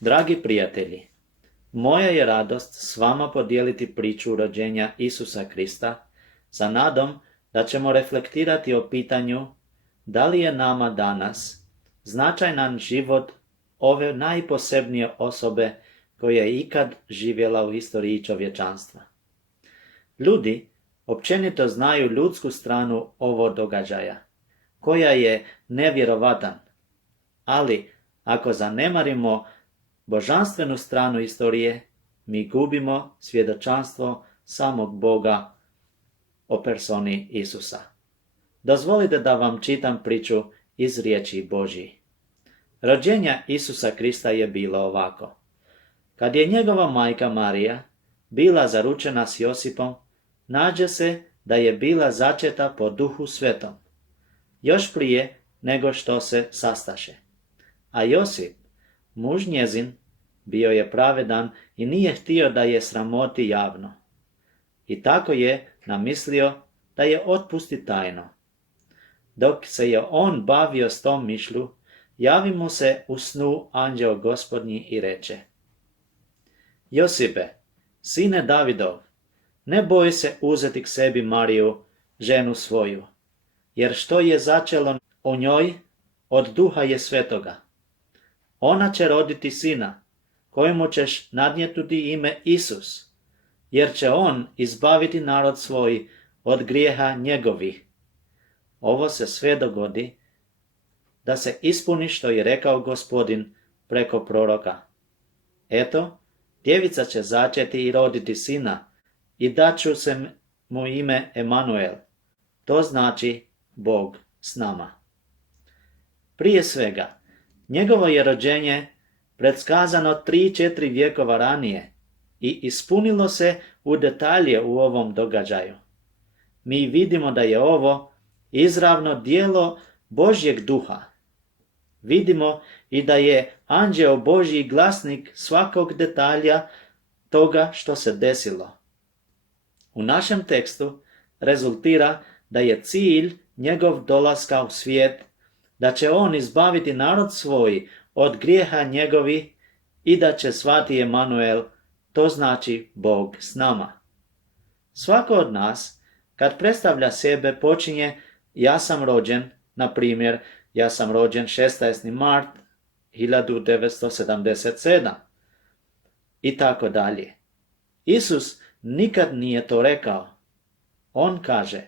Dragi prijatelji, moja je radost s vama podijeliti priču rođenja Isusa Krista sa nadom da ćemo reflektirati o pitanju da li je nama danas značajan život ove najposebnije osobe koja je ikad živjela u historiji čovječanstva. Ljudi općenito znaju ljudsku stranu ovog događaja, koja je nevjerovatan, ali ako zanemarimo božanstvenu stranu istorije, mi gubimo svjedočanstvo samog Boga o personi Isusa. Dozvolite da vam čitam priču iz riječi Božji. Rođenje Isusa Krista je bilo ovako. Kad je njegova majka Marija bila zaručena s Josipom, nađe se da je bila začeta po Duhu Svetom, još prije nego što se sastaše. A Josip, muž njezin, bio je pravedan i nije htio da je sramoti javno. I tako je namislio da je otpusti tajno. Dok se je on bavio s tom mišlju, javi mu se u snu anđeo Gospodnji i reče: Josipe, sine Davidov, ne boj se uzeti k sebi Mariju, ženu svoju, jer što je začelo u njoj, od Duha je Svetoga. Ona će roditi sina, kojemu ćeš nadnijetiti ime Isus, jer će on izbaviti narod svoj od grijeha njegovih. Ovo se sve dogodi da se ispuni što je rekao Gospodin preko proroka. Eto, djevica će začeti i roditi sina i daću se mu ime Emanuel. To znači Bog s nama. Prije svega, njegovo je rođenje predskazano 3-4 vjekova ranije i ispunilo se u detalje u ovom događaju. Mi vidimo da je ovo izravno djelo Božjeg duha. Vidimo i da je anđeo Božji glasnik svakog detalja toga što se desilo. U našem tekstu rezultira da je cilj njegov dolaska u svijet, da će on izbaviti narod svoj od grijeha njegovi i da će zvati Emanuel, to znači Bog s nama. Svako od nas, kad predstavlja sebe, počinje ja sam rođen, na primjer, ja sam rođen 16. mart 1977. I tako dalje. Isus nikad nije to rekao. On kaže: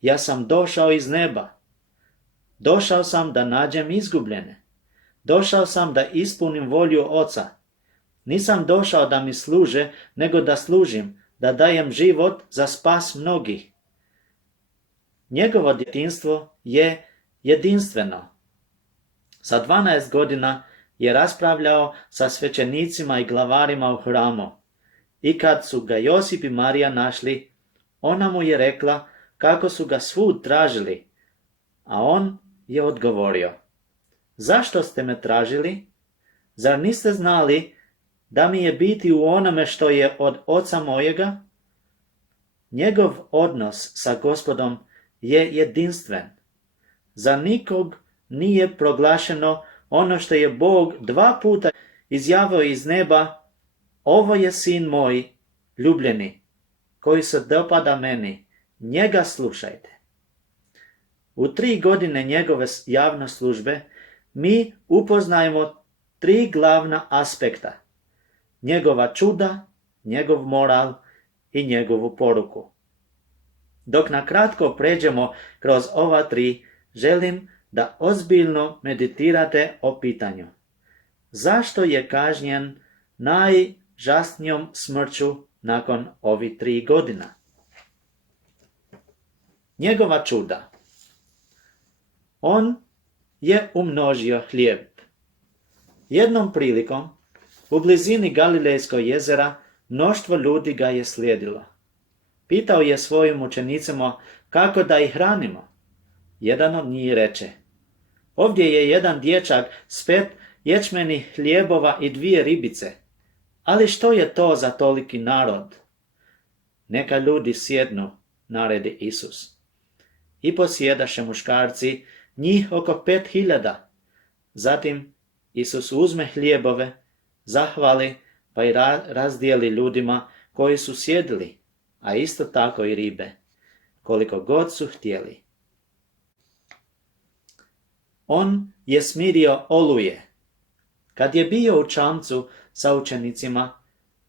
ja sam došao iz neba. Došao sam da nađem izgubljene. Došao sam da ispunim volju Oca. Nisam došao da mi služe, nego da služim, da dajem život za spas mnogih. Njegovo djetinjstvo je jedinstveno. Sa 12 godina je raspravljao sa svećenicima i glavarima u hramu. I kad su ga Josip i Marija našli, ona mu je rekla kako su ga svud tražili, a on je odgovorio: zašto ste me tražili? Zar niste znali da mi je biti u onome što je od Oca mojega? Njegov odnos sa Gospodom je jedinstven. Za nikog nije proglašeno ono što je Bog 2 puta izjavio iz neba: ovo je sin moj, ljubljeni, koji se dopada meni, njega slušajte. U 3 godine njegove javne službe mi upoznajemo 3 glavna aspekta: njegova čuda, njegov moral i njegovu poruku. Dok nakratko pređemo kroz ova 3, želim da ozbiljno meditirate o pitanju: zašto je kažnjen najžasnijom smrću nakon ovih 3 godina? Njegova čuda. On je umnožio hljeb. Jednom prilikom, u blizini Galilejskog jezera, mnoštvo ljudi ga je slijedilo. Pitao je svojim učenicima kako da ih hranimo. Jedan od njih reče: ovdje je jedan dječak s 5 ječmenih hljebova i 2 ribice. Ali što je to za toliki narod? Neka ljudi sjednu, naredi Isus. I posjedaše muškarci, njih oko 5.000. Zatim Isus uzme hljebove, zahvali pa i razdijeli ljudima koji su sjedili, a isto tako i ribe, koliko god su htjeli. On je smirio oluje. Kad je bio u čamcu sa učenicima,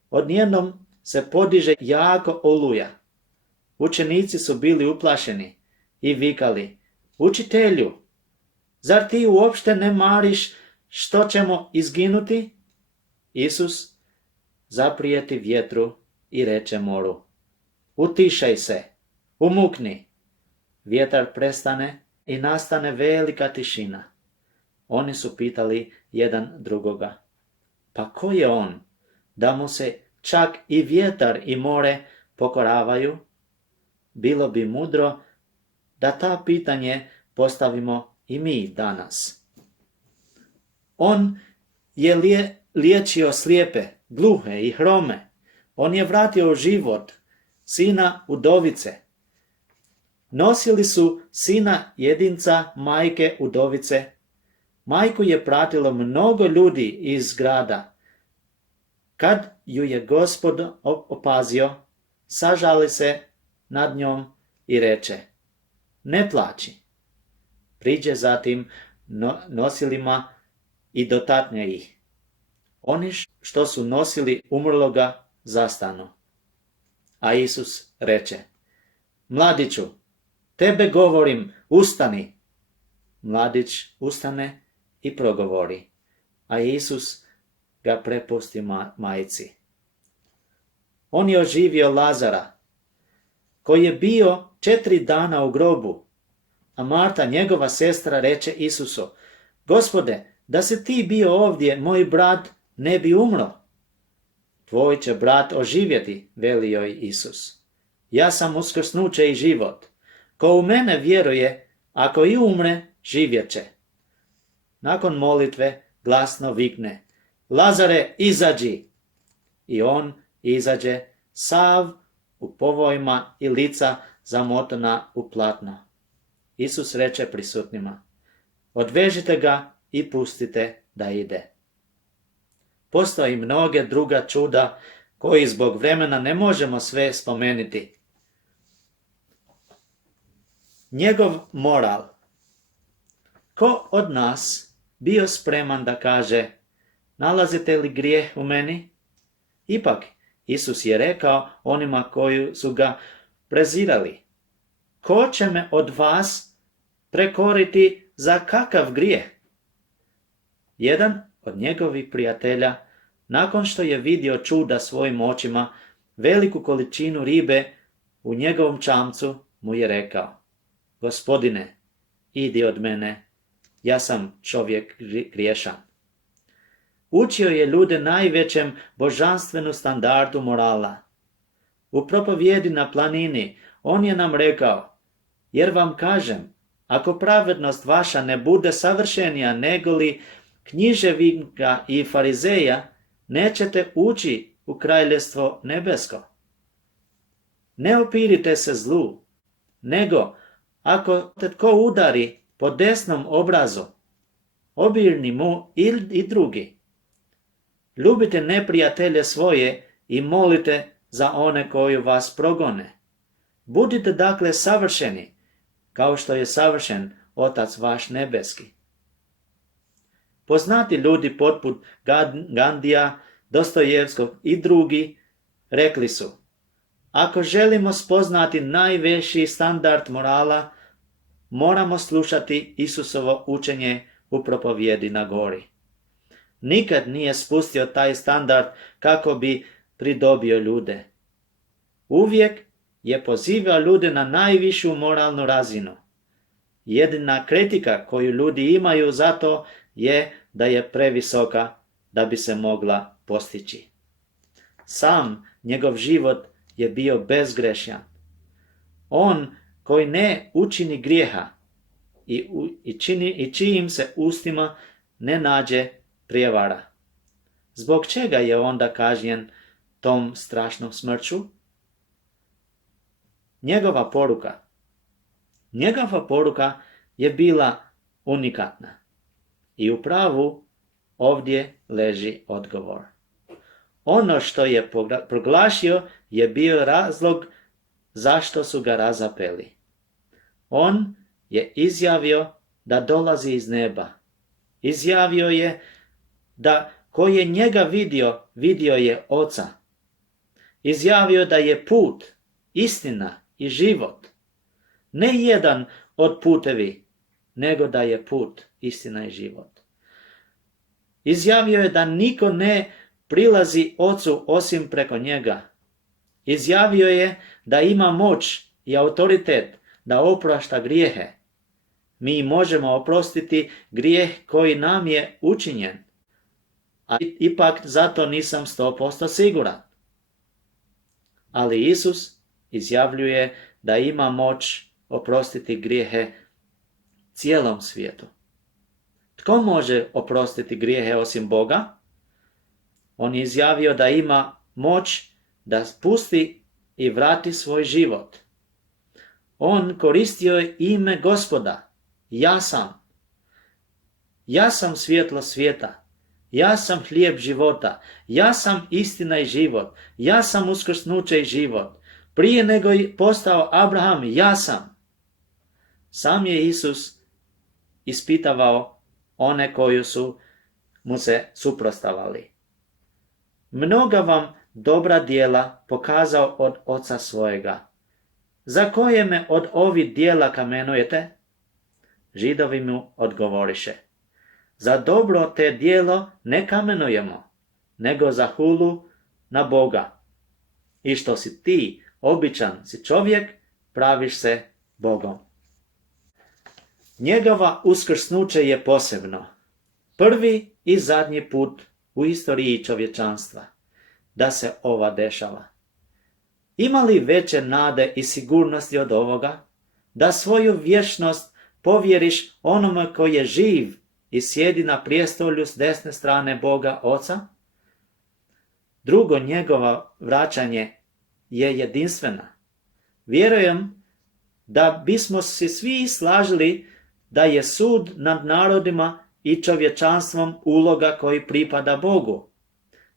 odnijednom se podiže jako oluja. Učenici su bili uplašeni i vikali: Učitelju, zar ti uopšte ne mariš što ćemo izginuti? Isus zaprijeti vjetru i reče moru: Utišaj se, umukni. Vjetar prestane i nastane velika tišina. Oni su pitali jedan drugoga: Pa ko je on, da mu se čak i vjetar i more pokoravaju? Bilo bi mudro da ta pitanje postavimo i mi danas. On je liječio slijepe, gluhe i hrome. On je vratio u život sina udovice. Nosili su sina jedinca majke udovice. Majku je pratilo mnogo ljudi iz grada. Kad ju je Gospod opazio, sažali se nad njom i reče: Ne plači. Priđe zatim nosilima i dotakne ih. Oni što su nosili umrloga zastanu. A Isus reče: Mladiću, tebe govorim, ustani. Mladić ustane i progovori, a Isus ga prepusti majci. On je oživio Lazara, koji je bio 4 dana u grobu, a Marta, njegova sestra, reče Isusu: Gospode, da si ti bio ovdje, moj brat ne bi umro. Tvoj će brat oživjeti, veli joj Isus. Ja sam uskrsnuće i život. Ko u mene vjeruje, ako i umre, živjet će. Nakon molitve glasno vikne: Lazare, izađi! I on izađe, sav u povojima i lica zamotana u platno. Isus reče prisutnima: Odvežite ga i pustite da ide. Postoji mnoge druga čuda koji zbog vremena ne možemo sve spomenuti. Njegov moral. Ko od nas bio spreman da kaže: Nalazite li grijeh u meni? Ipak Isus je rekao onima koji su ga prezirali: Ko će me od vas prekoriti za kakav grijeh? Jedan od njegovih prijatelja, nakon što je vidio čuda svojim očima, veliku količinu ribe u njegovom čamcu, mu je rekao: Gospodine, idi od mene, ja sam čovjek griješan. Učio je ljude najvećem božanstvenu standardu morala. U propovjedi na planini on je nam rekao: Jer vam kažem, ako pravednost vaša ne bude savršenija negoli književnika i farizeja, nećete ući u kraljevstvo nebesko. Ne opirite se zlu, nego ako te tko udari po desnom obrazu, obirni mu i drugi. Ljubite neprijatelje svoje i molite za one koji vas progone. Budite dakle savršeni, kao što je savršen Otac vaš nebeski. Poznati ljudi poput Gandija, Dostojevskog i drugi rekli su: Ako želimo spoznati najviši standard morala, moramo slušati Isusovo učenje u propovjedi na gori. Nikad nije spustio taj standard kako bi pridobio ljude. Uvijek je pozivao ljude na najvišu moralnu razinu. Jedina kritika koju ljudi imaju za to je da je previsoka da bi se mogla postići. Sam njegov život je bio bezgrešan. On koji ne učini grijeha i čijim se ustima ne nađe prijevara. Zbog čega je onda kažnjen tom strašnom smrću? Njegova poruka je bila unikatna. I upravo ovdje leži odgovor. ono što je proglašio je bio razlog zašto su ga razapeli. On je izjavio da dolazi iz neba. Izjavio je da ko je njega vidio, vidio je Oca. Izjavio da je put, istina i život. Ne jedan od putevi, nego da je put, istina i život. Izjavio je da niko ne prilazi Ocu osim preko njega. Izjavio je da ima moć i autoritet da oprašta grijehe. Mi možemo oprostiti grijeh koji nam je učinjen, a ipak zato nisam 100% siguran. Ali Isus izjavljuje da ima moć oprostiti grijehe cijelom svijetu. Tko može oprostiti grijehe osim Boga? On je izjavio da ima moć da spusti i vrati svoj život. On koristio ime Gospoda. Ja sam. Ja sam svjetlo svijeta. Ja sam hlijeb života. Ja sam istina i život. Ja sam uskrsnuće i život. Prije nego je postao Abraham, ja sam. Sam je Isus ispitavao one koji su mu se suprotstavljali. Mnoga vam dobra djela pokazao od Oca svojega. Za koje me od ovih djela kamenujete? Židovi mu odgovoriše. Za dobro te djelo ne kamenujemo, nego za hulu na Boga. I što si ti, običan si čovjek, praviš se Bogom. Njegova uskrsnuće je posebno. Prvi i zadnji put u istoriji čovječanstva da se ova dešava. Ima li veće nade i sigurnosti od ovoga? Da svoju vječnost povjeriš onome koji je živ i sjedi na prijestolju s desne strane Boga Oca? Drugo, njegovo vraćanje je jedinstvena. Vjerujem da bismo se svi slažili da je sud nad narodima i čovječanstvom uloga koji pripada Bogu.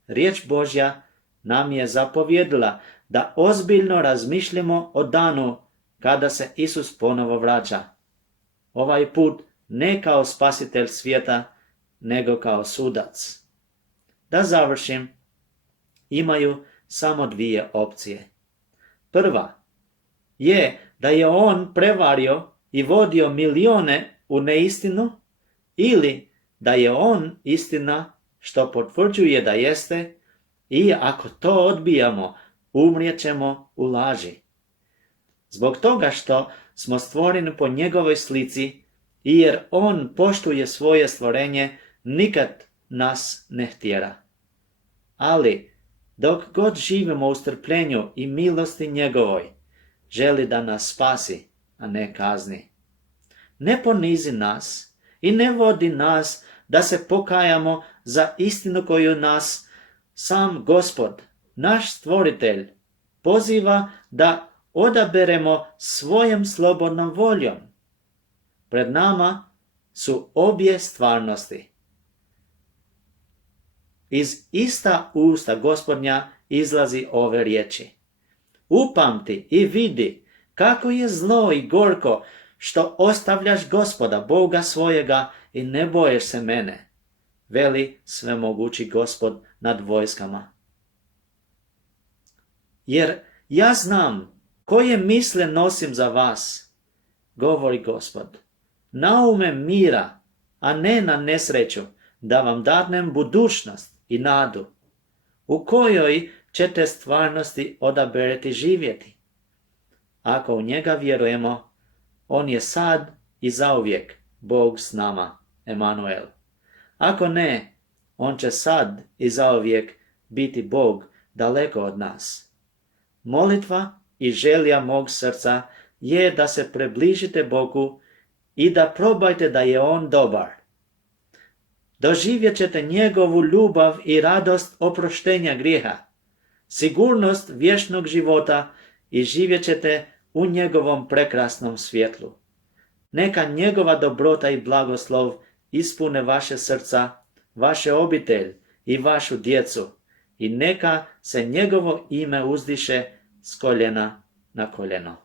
Riječ Božja nam je zapovjedila da ozbiljno razmišljamo o danu kada se Isus ponovo vraća. Ovaj put ne kao spasitelj svijeta, nego kao sudac. Da završim, imaju samo dvije opcije. Prva je da je on prevario i vodio milijone u neistinu, ili da je on istina što potvrđuje da jeste, i ako to odbijamo, umrijet ćemo u laži. Zbog toga što smo stvoreni po njegovoj slici i jer on poštuje svoje stvorenje, nikad nas ne htjera. Ali dok god živimo u strpljenju i milosti njegovoj, želi da nas spasi, a ne kazni. Ne ponizi nas i ne vodi nas da se pokajamo za istinu koju nas sam Gospod, naš stvoritelj, poziva da odaberemo svojom slobodnom voljom. Pred nama su obje stvarnosti. Iz ista usta Gospodnja izlazi ove riječi. Upamti i vidi kako je zlo i gorko što ostavljaš Gospoda, Boga svojega, i ne boješ se mene, veli svemogući Gospod nad vojskama. Jer ja znam koje misle nosim za vas, govori Gospod, naume mira, a ne na nesreću, da vam dadnem budućnost i nadu, u kojoj ćete stvarnosti odabereti živjeti. Ako u njega vjerujemo, on je sad i zauvijek Bog s nama, Emanuel. Ako ne, on će sad i zauvijek biti Bog daleko od nas. Molitva i želja mog srca je da se približite Bogu i da probajte da je on dobar. Doživjet ćete njegovu ljubav i radost oproštenja grijeha, sigurnost vječnog života i živjet ćete u njegovom prekrasnom svjetlu. Neka njegova dobrota i blagoslov ispune vaše srca, vaše obitelj i vašu djecu i neka se njegovo ime uzdiše s koljena na koljeno.